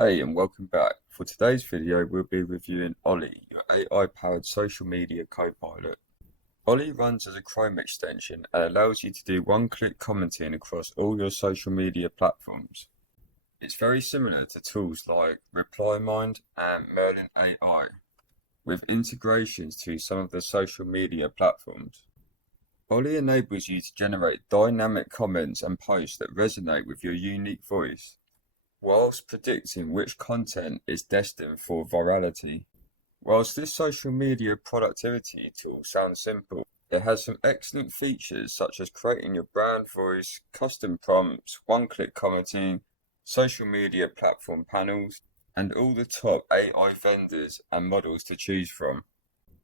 Hey and welcome back. For today's video, we'll be reviewing Olly, your AI-powered social media co-pilot. Olly runs as a Chrome extension and allows you to do one-click commenting across all your social media platforms. It's very similar to tools like ReplyMind and Merlin AI, with integrations to some of the social media platforms. Olly enables you to generate dynamic comments and posts that resonate with your unique voice, whilst predicting which content is destined for virality. Whilst this social media productivity tool sounds simple, it has some excellent features such as creating your brand voice, custom prompts, one-click commenting, social media platform panels, and all the top AI vendors and models to choose from.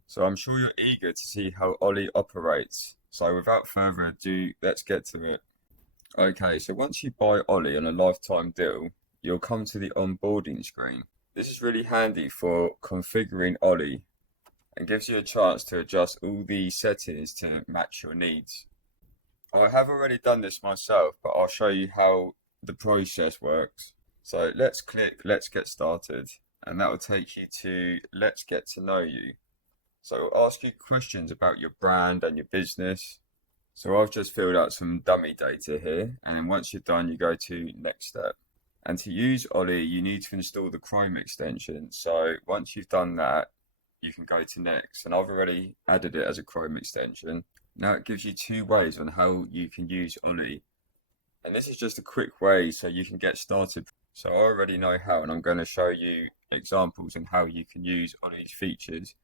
So I'm sure you're eager to see how Olly operates. So without further ado, let's get to it. Okay, so once you buy Olly on a lifetime deal, you'll come to the onboarding screen. This is really handy for configuring Olly and gives you a chance to adjust all the settings to match your needs. I have already done this myself, but I'll show you how the process works. So let's click Let's Get Started, and that will take you to Let's Get to Know You. So it'll ask you questions about your brand and your business. So I've just filled out some dummy data here, and then once you're done, you go to Next Step. And to use Olly, you need to install the Chrome extension. So once you've done that, you can go to Next. And I've already added it as a Chrome extension. Now it gives you two ways on how you can use Olly. And this is just a quick way so you can get started. So I already know how, and I'm going to show you examples on how you can use Olly's features.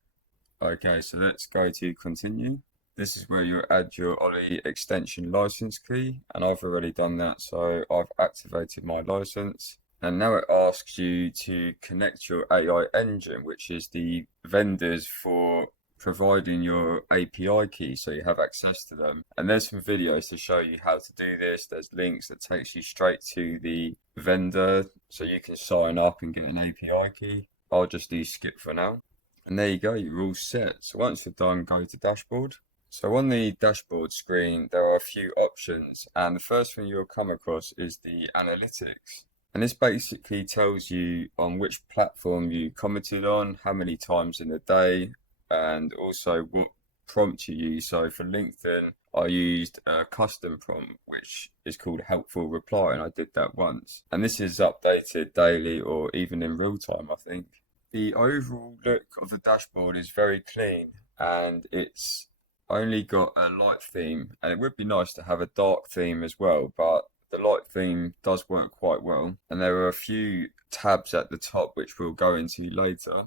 Okay, so let's go to Continue. This is where you add your Olly extension license key, and I've already done that, so I've activated my license. And now it asks you to connect your AI engine, which is the vendors for providing your API key, so you have access to them. And there's some videos to show you how to do this. There's links that takes you straight to the vendor, so you can sign up and get an API key. I'll just do skip for now. And there you go, you're all set. So once you're done, go to dashboard. So on the dashboard screen, there are a few options, and the first thing you'll come across is the analytics. And this basically tells you on which platform you commented on, how many times in a day, and also what prompt you use. So for LinkedIn, I used a custom prompt, which is called helpful reply, and I did that once. And this is updated daily or even in real time, I think. The overall look of the dashboard is very clean, and it's only got a light theme, and it would be nice to have a dark theme as well, but the light theme does work quite well. And there are a few tabs at the top which we'll go into later,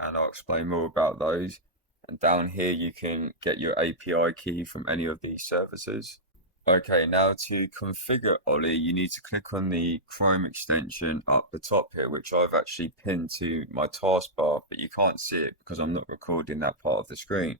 and I'll explain more about those. And down here you can get your API key from any of these services. Okay, now to configure Olly, you need to click on the Chrome extension up the top here, which I've actually pinned to my taskbar, but you can't see it because I'm not recording that part of the screen.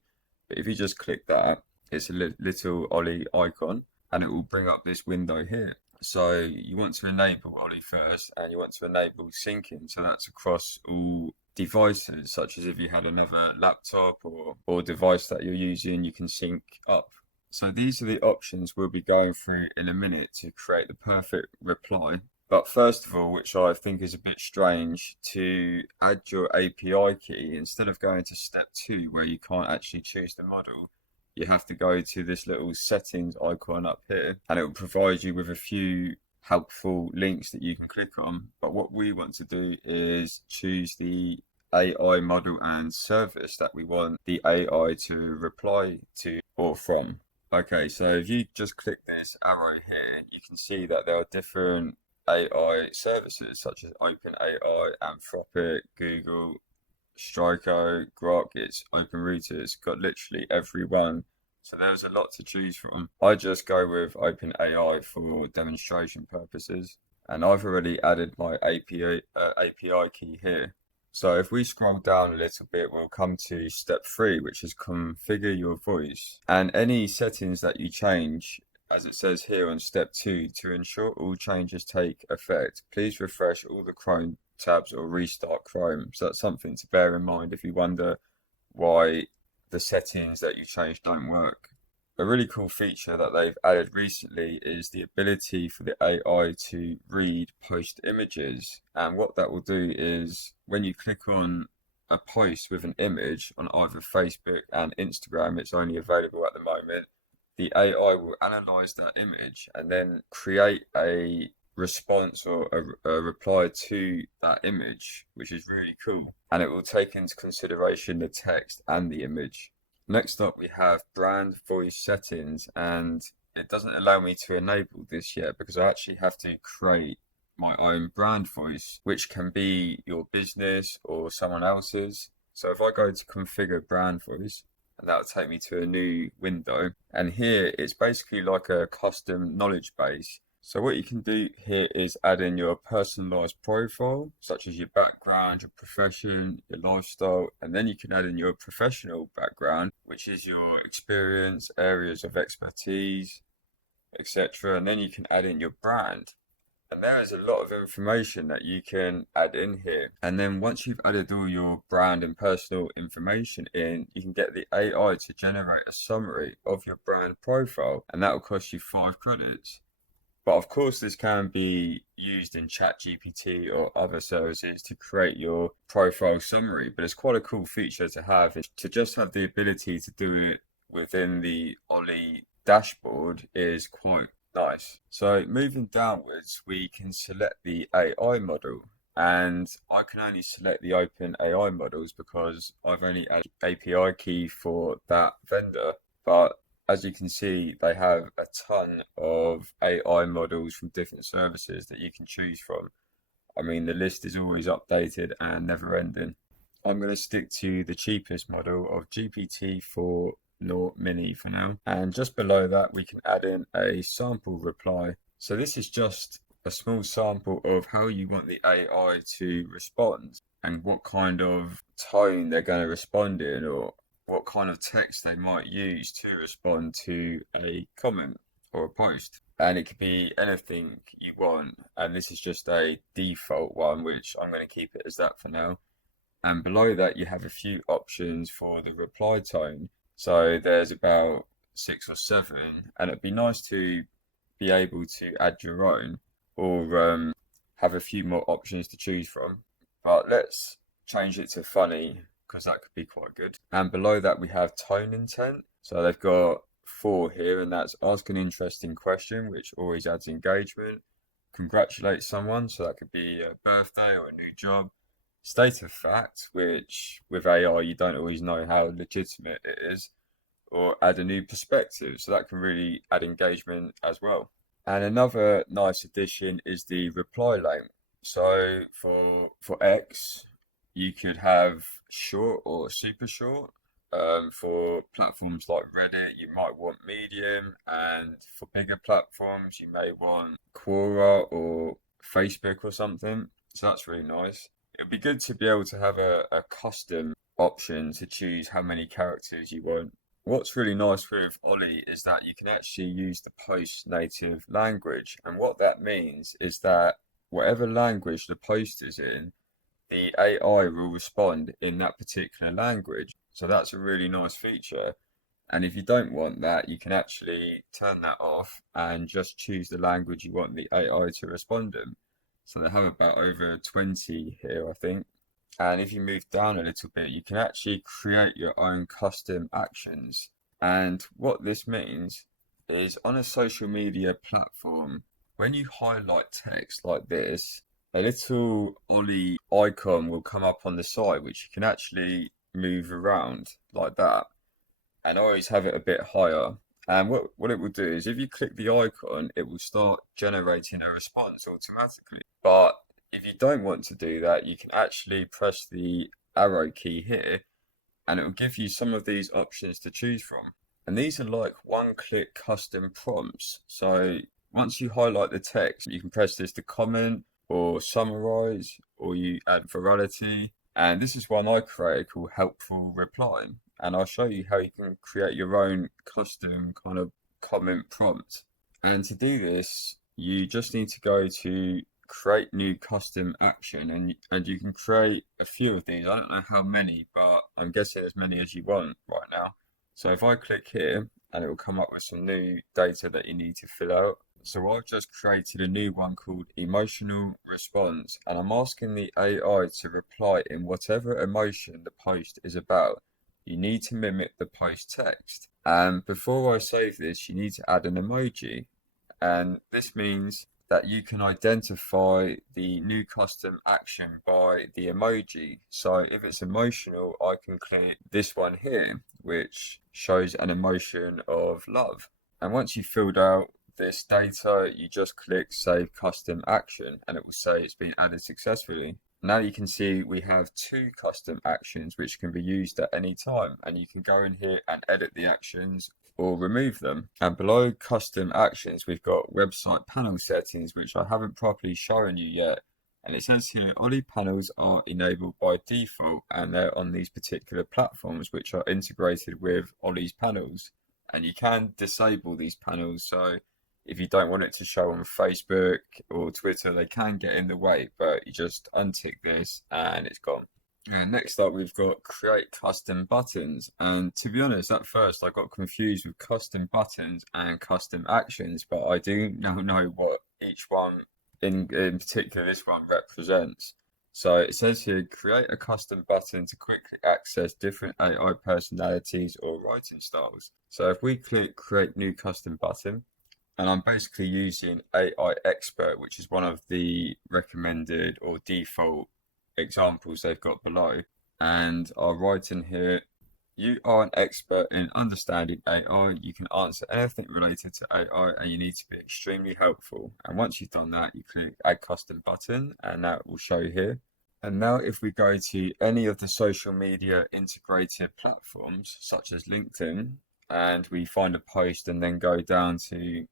But if you just click that, it's a little Olly icon, and it will bring up this window here. So you want to enable Olly first, and you want to enable syncing. So that's across all devices, such as if you had another laptop or device that you're using, you can sync up. So these are the options we'll be going through in a minute to create the perfect reply. But first of all, which I think is a bit strange, to add your API key, instead of going to step 2 where you can't actually choose the model, you have to go to this little settings icon up here, and it will provide you with a few helpful links that you can click on. But what we want to do is choose the AI model and service that we want the AI to reply to or from. Okay, so if you just click this arrow here, you can see that there are different AI services such as OpenAI, Anthropic, Google, Striker, Grok, it's OpenRouter, it's got literally every one. So there's a lot to choose from. I just go with OpenAI for demonstration purposes, and I've already added my API key here. So if we scroll down a little bit, we'll come to step 3, which is configure your voice. And any settings that you change, as it says here on step 2, to ensure all changes take effect, please refresh all the Chrome tabs or restart Chrome. So that's something to bear in mind if you wonder why the settings that you change don't work. A really cool feature that they've added recently is the ability for the AI to read post images. And what that will do is when you click on a post with an image on either Facebook and Instagram, it's only available at the moment, the AI will analyze that image and then create a response or a reply to that image, which is really cool. And it will take into consideration the text and the image. Next up, we have brand voice settings, and it doesn't allow me to enable this yet because I actually have to create my own brand voice, which can be your business or someone else's. So if I go to configure brand voice, and that'll take me to a new window. And here it's basically like a custom knowledge base. So what you can do here is add in your personalized profile, such as your background, your profession, your lifestyle, and then you can add in your professional background, which is your experience, areas of expertise, etc. And then you can add in your brand. And there is a lot of information that you can add in here. And then once you've added all your brand and personal information in, you can get the AI to generate a summary of your brand profile, and that will cost you 5 credits. But of course, this can be used in ChatGPT or other services to create your profile summary. But it's quite a cool feature to have, is to just have the ability to do it within the Olly dashboard is quite nice. So moving downwards, we can select the AI model, and I can only select the open AI models because I've only added API key for that vendor. But as you can see, they have a ton of AI models from different services that you can choose from. I mean, the list is always updated and never ending. I'm going to stick to the cheapest model of GPT-4 Mini for now. And just below that, we can add in a sample reply. So this is just a small sample of how you want the AI to respond and what kind of tone they're going to respond in, or what kind of text they might use to respond to a comment or a post. And it could be anything you want. And this is just a default one, which I'm going to keep it as that for now. And below that, you have a few options for the reply tone. So there's about 6 or 7, and it'd be nice to be able to add your own, or have a few more options to choose from. But let's change it to funny, because that could be quite good. And below that, we have tone intent. So they've got 4 here, and that's ask an interesting question, which always adds engagement. Congratulate someone, so that could be a birthday or a new job. State of fact, which with AI you don't always know how legitimate it is, or add a new perspective, so that can really add engagement as well. And another nice addition is the reply length. So for X, you could have short or super short. For platforms like Reddit, you might want medium, and for bigger platforms, you may want Quora or Facebook or something. So that's really nice. It'd be good to be able to have a custom option to choose how many characters you want. What's really nice with Olly is that you can actually use the post native language. And what that means is that whatever language the post is in, the AI will respond in that particular language. So that's a really nice feature. And if you don't want that, you can actually turn that off and just choose the language you want the AI to respond in. So they have about over 20 here, I think. And if you move down a little bit, you can actually create your own custom actions. And what this means is on a social media platform, when you highlight text like this, a little Olly icon will come up on the side, which you can actually move around like that. And I always have it a bit higher. And what it will do is if you click the icon, it will start generating a response automatically. But if you don't want to do that, you can actually press the arrow key here, and it will give you some of these options to choose from. And these are like one-click custom prompts. So once you highlight the text, you can press this to comment or summarize, or you add virality. And this is one I created called Helpful Reply. And I'll show you how you can create your own custom kind of comment prompt. And to do this, you just need to go to create new custom action, and you can create a few of these. I don't know how many, but I'm guessing as many as you want right now. So if I click here, and it will come up with some new data that you need to fill out. So I've just created a new one called emotional response, and I'm asking the AI to reply in whatever emotion the post is about. You need to mimic the post text. And before I save this, you need to add an emoji. And this means that you can identify the new custom action by the emoji. So if it's emotional, I can click this one here, which shows an emotion of love. And once you've filled out this data, you just click Save Custom Action, and it will say it's been added successfully. Now you can see we have 2 custom actions which can be used at any time, and you can go in here and edit the actions or remove them. And below custom actions, we've got website panel settings, which I haven't properly shown you yet. And it says here, Olly panels are enabled by default, and they're on these particular platforms, which are integrated with Olly's panels. And you can disable these panels. So if you don't want it to show on Facebook or Twitter, they can get in the way, but you just untick this and it's gone. And next up, we've got create custom buttons. And to be honest, at first I got confused with custom buttons and custom actions, but I do now know what each one, in particular this one, represents. So it says here, create a custom button to quickly access different AI personalities or writing styles. So if we click create new custom button, and I'm basically using AI Expert, which is one of the recommended or default examples they've got below. And I'll write in here, you are an expert in understanding AI. You can answer anything related to AI, and you need to be extremely helpful. And once you've done that, you click Add Custom Button, and that will show here. And now if we go to any of the social media integrated platforms, such as LinkedIn, and we find a post and then go down to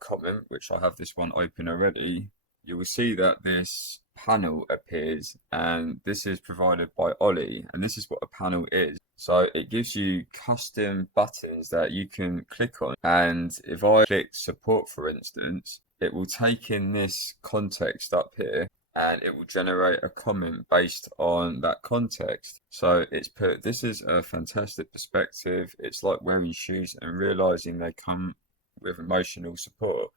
comment, which I have this one open already, you will see that this panel appears, and this is provided by Olly, and this is what a panel is. So it gives you custom buttons that you can click on, and if I click support, for instance, it will take in this context up here and it will generate a comment based on that context. So it's put, this is a fantastic perspective. It's like wearing shoes and realizing they come with emotional support.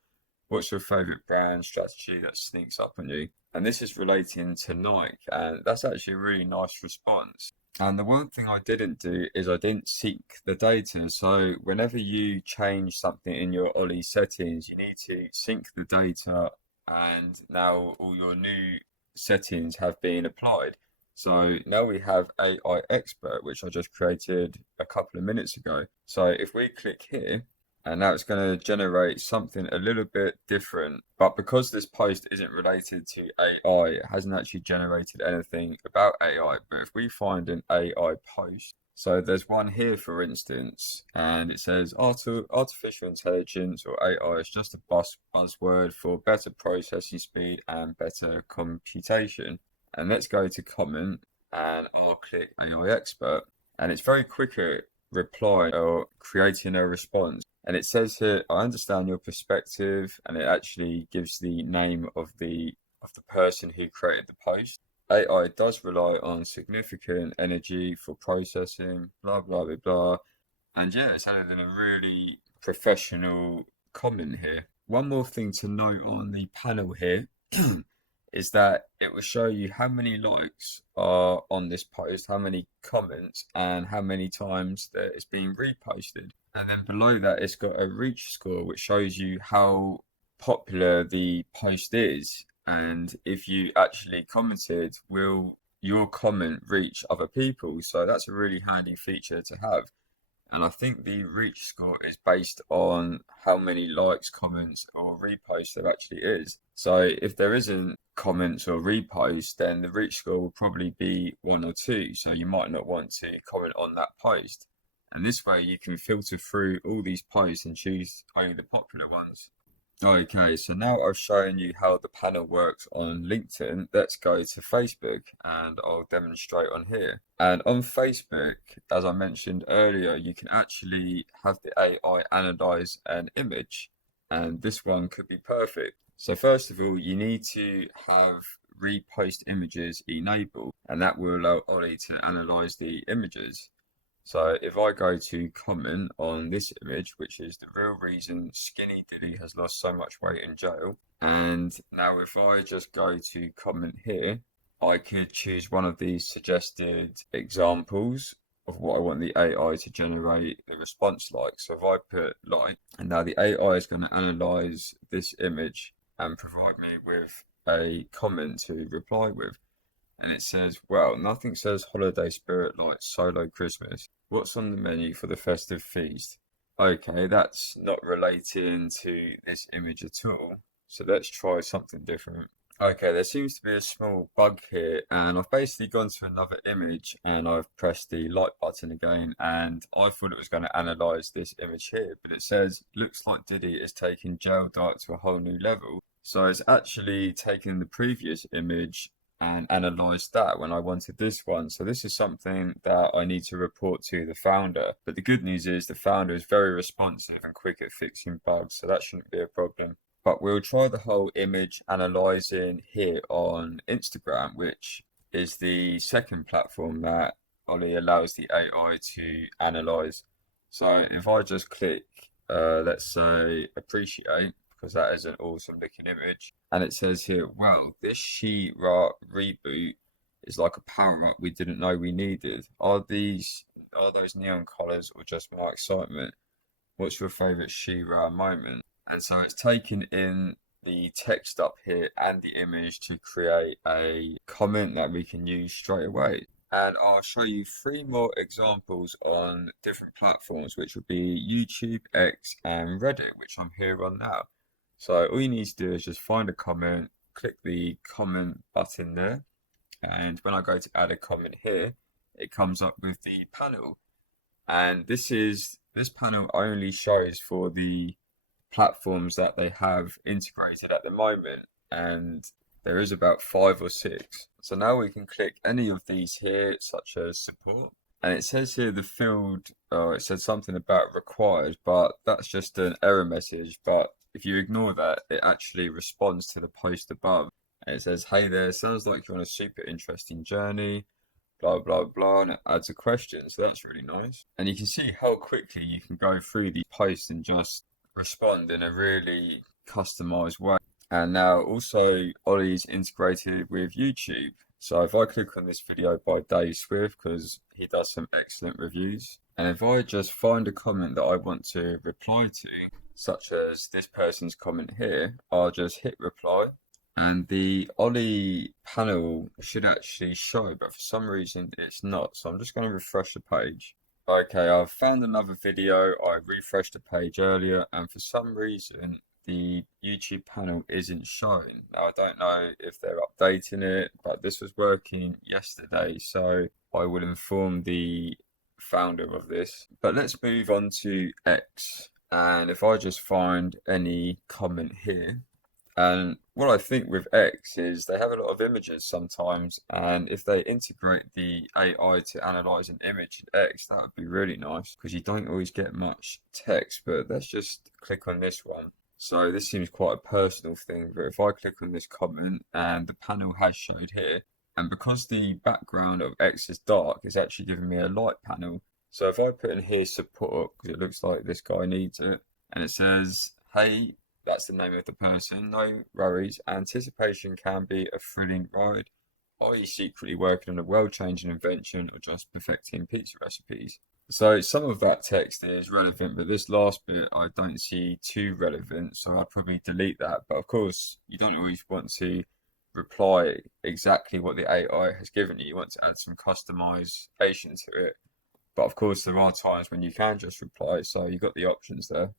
What's your favorite brand strategy that sneaks up on you? And this is relating to Nike, and that's actually a really nice response. And the one thing I didn't do is I didn't sync the data. So whenever you change something in your Olly settings, you need to sync the data, and now all your new settings have been applied. So now we have AI Expert, which I just created a couple of minutes ago. So if we click here, and now it's going to generate something a little bit different. But because this post isn't related to AI, it hasn't actually generated anything about AI. But if we find an AI post, so there's one here, for instance, and it says artificial intelligence or AI is just a buzzword for better processing speed and better computation. And let's go to comment, and I'll click AI Expert. And it's very quick at replying or creating a response. And it says here, I understand your perspective, and it actually gives the name of the person who created the post. AI does rely on significant energy for processing, blah, blah, blah, blah. And yeah, it's added in a really professional comment here. One more thing to note on the panel here is that it will show you how many likes are on this post, how many comments, and how many times that it's been reposted. And then below that, it's got a reach score, which shows you how popular the post is. And if you actually commented, will your comment reach other people? So that's a really handy feature to have. And I think the reach score is based on how many likes, comments, or reposts there actually is. So if there isn't comments or reposts, then the reach score will probably be 1 or 2. So you might not want to comment on that post. And this way you can filter through all these posts and choose only the popular ones. Okay, so now I've shown you how the panel works on LinkedIn. Let's go to Facebook, and I'll demonstrate on here. And on Facebook, as I mentioned earlier, you can actually have the AI analyze an image, and this one could be perfect. So first of all, you need to have repost images enabled, and that will allow Olly to analyze the images. So if I go to comment on this image, which is the real reason Skinny Diddy has lost so much weight in jail, and now if I just go to comment here, I could choose one of these suggested examples of what I want the AI to generate the response like. So if I put like, and now the AI is going to analyze this image and provide me with a comment to reply with. And it says, well, nothing says holiday spirit like solo Christmas. What's on the menu for the festive feast? Okay, that's not relating to this image at all. So let's try something different. Okay, there seems to be a small bug here, and I've basically gone to another image and I've pressed the like button again, and I thought it was going to analyze this image here, but it says, looks like Diddy is taking jail dark to a whole new level. So it's actually taken the previous image and analyzed that when I wanted this one. So this is something that I need to report to the founder. But the good news is the founder is very responsive and quick at fixing bugs, so that shouldn't be a problem. But we'll try the whole image analyzing here on Instagram, which is the second platform that Olly allows the AI to analyze. So if I just click, let's say, appreciate, because that is an awesome looking image. And it says here, well, this She-Ra reboot is like a power-up we didn't know we needed. Are those neon colors or just my excitement? What's your favorite She-Ra moment? And so it's taken in the text up here and the image to create a comment that we can use straight away. And I'll show you 3 more examples on different platforms, which would be YouTube, X, and Reddit, which I'm here on now. So all you need to do is just find a comment, click the comment button there, and when I go to add a comment here, it comes up with the panel. And this panel only shows for the platforms that they have integrated at the moment, and there is about 5 or 6. So now we can click any of these here, such as support, and it says here the field, it said something about required, but that's just an error message. But if you ignore that, it actually responds to the post above, and it says, hey there, sounds like you're on a super interesting journey, blah blah blah, and it adds a question. So that's really nice, and you can see how quickly you can go through the post and just respond in a really customized way. And now also Olly's integrated with YouTube. So if I click on this video by Dave Swift, because he does some excellent reviews, and if I just find a comment that I want to reply to, such as this person's comment here, I'll just hit reply, and the Olly panel should actually show, but for some reason it's not. So I'm just going to refresh the page. Okay, I've found another video. I refreshed the page earlier, and for some reason the YouTube panel isn't showing. Now, I don't know if they're updating it, but this was working yesterday, so I will inform the founder of this. But let's move on to X, and if I just find any comment here, and what I think with X is they have a lot of images sometimes, and if they integrate the AI to analyze an image in X, that would be really nice, because you don't always get much text. But let's just click on this one. So this seems quite a personal thing, but if I click on this comment, and the panel has showed here, and because the background of X is dark, it's actually giving me a light panel. So if I put in here support, because it looks like this guy needs it, and it says, hey, that's the name of the person, no worries, anticipation can be a thrilling ride. Are you secretly working on a world-changing invention or just perfecting pizza recipes? So some of that text is relevant, but this last bit I don't see too relevant, so I'd probably delete that. But of course, you don't always want to reply exactly what the AI has given you. You want to add some customization to it. But of course, there are times when you can just reply, so you've got the options there.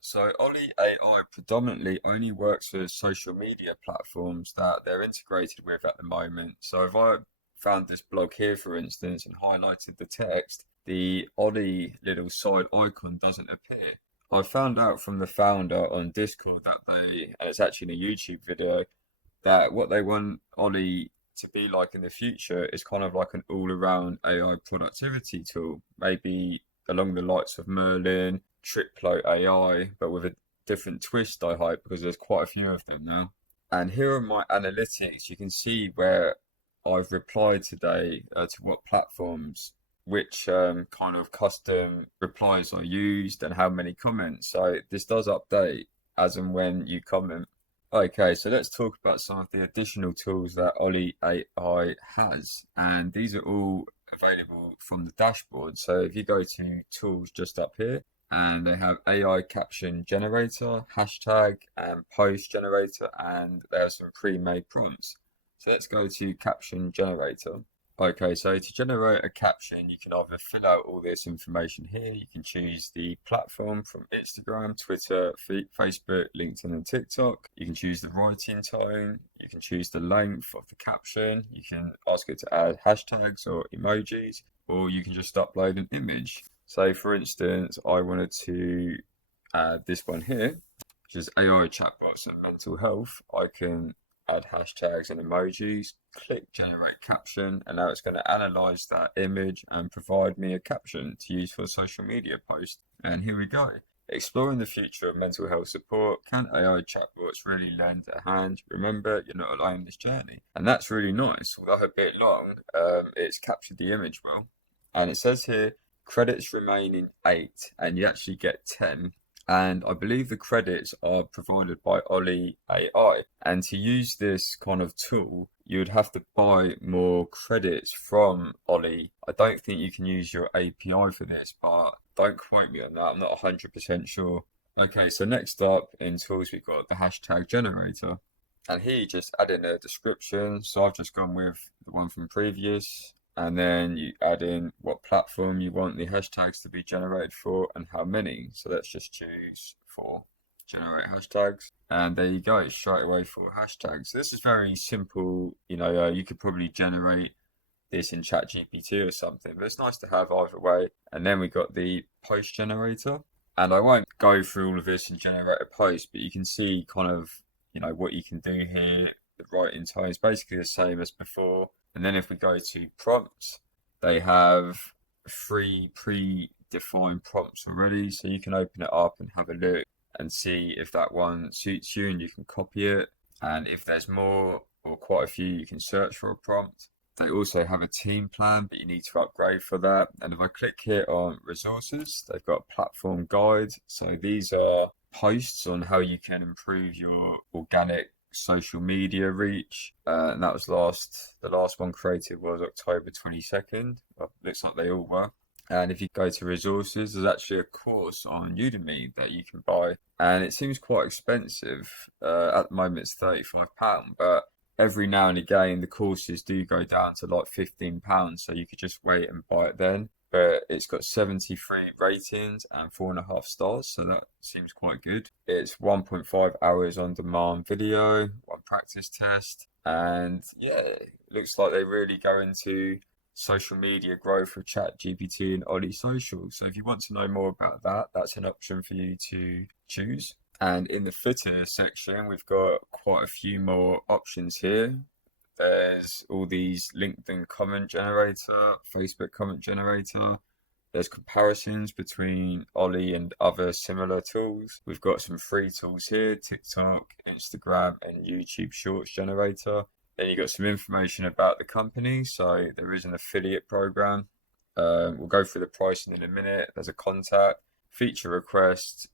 So Olly AI predominantly only works with social media platforms that they're integrated with at the moment. So if I found this blog here, for instance, and highlighted the text, the Olly little side icon doesn't appear. I found out from the founder on Discord that and it's actually in a YouTube video, that what they want Olly to be like in the future is kind of like an all-around AI productivity tool, maybe along the likes of Merlin, Triplo AI, but with a different twist, I hope, because there's quite a few of them now. And here are my analytics. You can see where I've replied today to what platforms which kind of custom replies are used and how many comments. So this does update as and when you comment. Okay, so let's talk about some of the additional tools that Olly AI has, and these are all available from the dashboard. So if you go to tools just up here, and they have AI caption generator, hashtag, and post generator, and there are some pre-made prompts. So let's go to caption generator. Okay, so to generate a caption, you can either fill out all this information here. You can choose the platform from Instagram, Twitter, Facebook, LinkedIn, and TikTok. You can choose the writing tone. You can choose the length of the caption. You can ask it to add hashtags or emojis, or you can just upload an image. So for instance, I wanted to add this one here, which is AI chatbots and mental health. I can add hashtags and emojis, click generate caption, and now it's going to analyze that image and provide me a caption to use for a social media post. And here we go. Exploring the future of mental health support, can AI chatbots really lend a hand? Remember, you're not alone in this journey. And that's really nice. Although a bit long, it's captured the image well. And it says here, credits remaining 8, and you actually get 10. And I believe the credits are provided by Olly AI. And to use this kind of tool, you would have to buy more credits from Olly. I don't think you can use your API for this, but don't quote me on that. I'm not 100% sure. Okay, so next up in tools, we've got the hashtag generator. And here you just add in a description. So I've just gone with the one from previous. And then you add in what platform you want the hashtags to be generated for and how many. So let's just choose 4, generate hashtags. And there you go, straight away 4 hashtags. This is very simple. You could probably generate this in ChatGPT or something, but it's nice to have either way. And then we got the post generator. And I won't go through all of this and generate a post, but you can see kind of, what you can do here. The writing tone is basically the same as before. And then if we go to prompts, they have 3 pre-defined prompts already. So you can open it up and have a look and see if that one suits you, and you can copy it. And if there's more or quite a few, you can search for a prompt. They also have a team plan, but you need to upgrade for that. And if I click here on resources, they've got a platform guide. So these are posts on how you can improve your organic social media reach, and that was the last one created was October 22nd. Well, looks like they all were. And if you go to resources, there's actually a course on Udemy that you can buy, and it seems quite expensive. At the moment it's £35, but every now and again the courses do go down to like £15, so you could just wait and buy it then. But it's got 73 ratings and 4.5 stars, so that seems quite good. It's 1.5 hours on demand video, 1 practice test, and yeah, it looks like they really go into social media growth with ChatGPT and Olly Social. So if you want to know more about that, that's an option for you to choose. And in the footer section, we've got quite a few more options here. There's all these LinkedIn comment generator, Facebook comment generator. There's comparisons between Olly and other similar tools. We've got some free tools here, TikTok, Instagram, and YouTube Shorts generator. Then you've got some information about the company. So there is an affiliate program. We'll go through the pricing in a minute. There's a contact, feature request,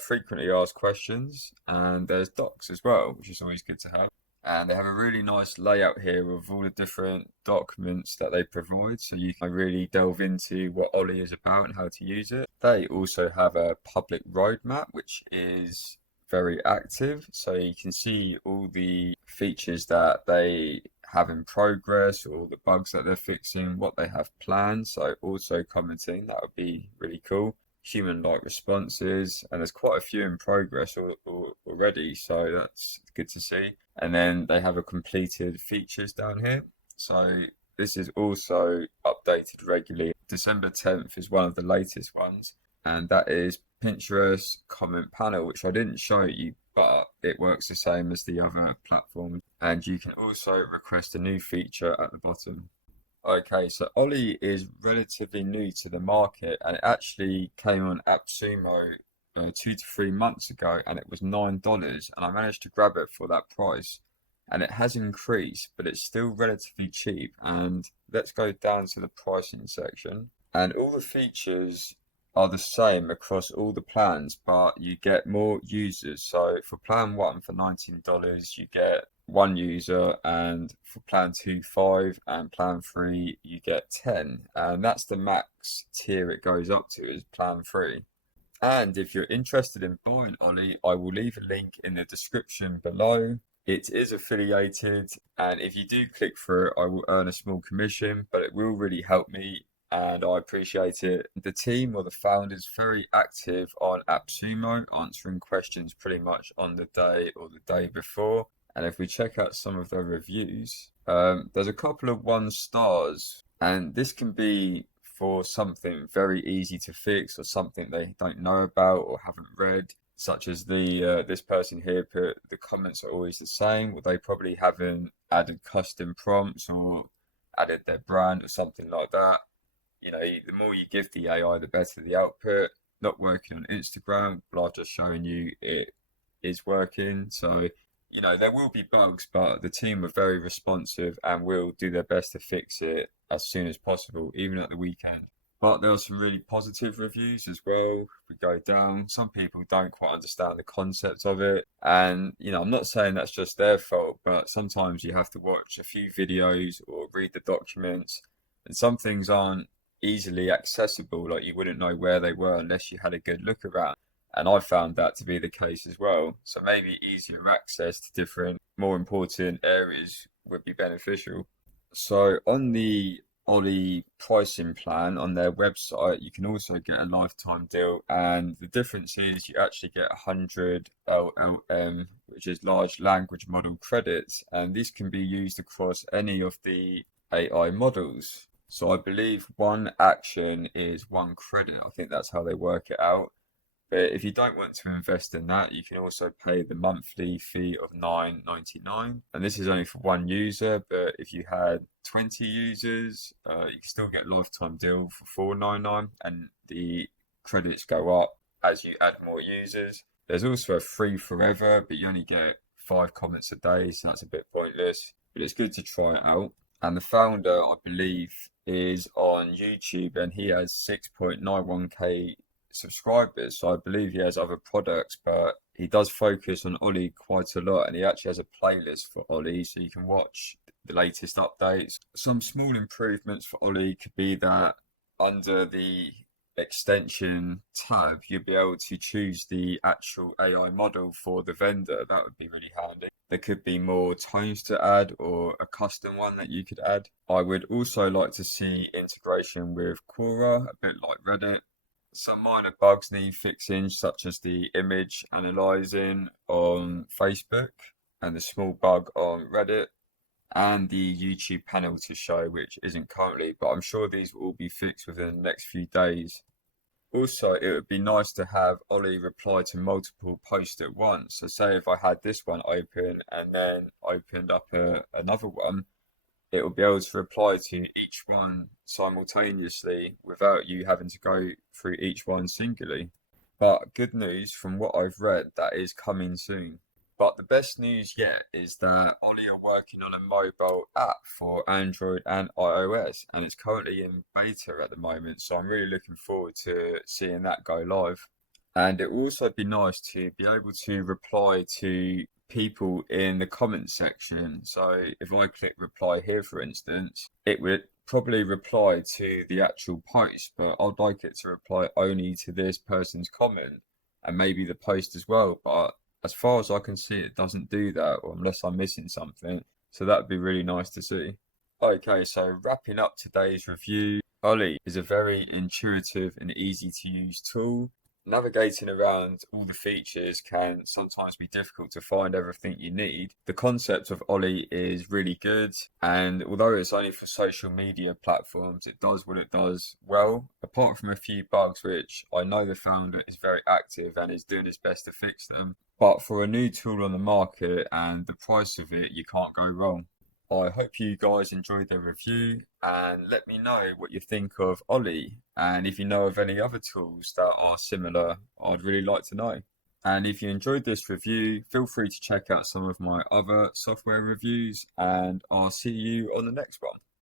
frequently asked questions, and there's docs as well, which is always good to have. And they have a really nice layout here of all the different documents that they provide, so you can really delve into what Olly is about and how to use it. They also have a public roadmap, which is very active, so you can see all the features that they have in progress, all the bugs that they're fixing, what they have planned. So also commenting, that would be really cool. Human-like responses, and there's quite a few in progress already, so that's good to see. And then they have a completed features down here, so this is also updated regularly. December 10th is one of the latest ones, and that is Pinterest comment panel, which I didn't show you, but it works the same as the other platforms. And you can also request a new feature at the bottom. Okay, so Olly is relatively new to the market, and it actually came on Appsumo 2 to 3 months ago, and it was $9, and I managed to grab it for that price. And it has increased, but it's still relatively cheap. And let's go down to the pricing section. and all the features are the same across all the plans, but you get more users. So for plan 1 for $19, you get 1 user, and for plan 2, 5, and plan 3, you get 10. And that's the max tier it goes up to, is plan 3. And if you're interested in buying Olly, I will leave a link in the description below. It is affiliated, and if you do click through it, I will earn a small commission, but it will really help me and I appreciate it. The team or the founders very active on Appsumo, answering questions pretty much on the day or the day before. And if we check out some of their reviews, there's a couple of 1 stars, and this can be for something very easy to fix or something they don't know about or haven't read, such as this person here put the comments are always the same. Well, they probably haven't added custom prompts or added their brand or something like that. You know, the more you give the AI, the better the output. Not working on Instagram, but I've just shown you it is working. So, you know, there will be bugs, but the team are very responsive and will do their best to fix it as soon as possible, even at the weekend. But there are some really positive reviews as well. If we go down, some people don't quite understand the concept of it. And, you know, I'm not saying that's just their fault, but sometimes you have to watch a few videos or read the documents, and some things aren't easily accessible, like you wouldn't know where they were unless you had a good look around. And I found that to be the case as well. So maybe easier access to different, more important areas would be beneficial. So on the Olly pricing plan on their website, you can also get a lifetime deal. And the difference is you actually get 100 LLM, which is large language model credits. And these can be used across any of the AI models. So I believe 1 action is 1 credit. I think that's how they work it out. But if you don't want to invest in that, you can also pay the monthly fee of $9.99. And this is only for 1 user, but if you had 20 users, you can still get lifetime deal for $4.99, and the credits go up as you add more users. There's also a free forever, but you only get 5 comments a day, so that's a bit pointless. But it's good to try it out. And the founder, I believe, is on YouTube, and he has 6.91k subscribers. So I believe he has other products, but he does focus on Olly quite a lot, and he actually has a playlist for Olly, so you can watch the latest updates. Some small improvements for Olly could be that under the extension tab, you'll be able to choose the actual AI model for the vendor. That would be really handy. There could be more tones to add or a custom one that you could add. I would also like to see integration with Quora, a bit like Reddit. Some minor bugs need fixing, such as the image analyzing on Facebook and the small bug on Reddit, and the YouTube panel to show, which isn't currently, but I'm sure these will all be fixed within the next few days. Also, it would be nice to have Olly reply to multiple posts at once. So say if I had this one open and then opened up another one, it will be able to reply to each one simultaneously without you having to go through each one singularly. But good news, from what I've read, that is coming soon. But the best news yet is that Olly are working on a mobile app for Android and iOS, and it's currently in beta at the moment. So I'm really looking forward to seeing that go live. And it will also be nice to be able to reply to people in the comments section. So if I click reply here, for instance, it would probably reply to the actual post, but I'd like it to reply only to this person's comment and maybe the post as well. But as far as I can see, it doesn't do that, or unless I'm missing something. So that'd be really nice to see. Okay, so wrapping up today's review, Olly is a very intuitive and easy to use tool. Navigating around all the features can sometimes be difficult to find everything you need. The concept of Olly is really good, and although it's only for social media platforms, it does what it does well, apart from a few bugs, which I know the founder is very active and is doing his best to fix them. But for a new tool on the market and the price of it, you can't go wrong. I hope you guys enjoyed the review, and let me know what you think of Olly, and if you know of any other tools that are similar, I'd really like to know. And if you enjoyed this review, feel free to check out some of my other software reviews, and I'll see you on the next one.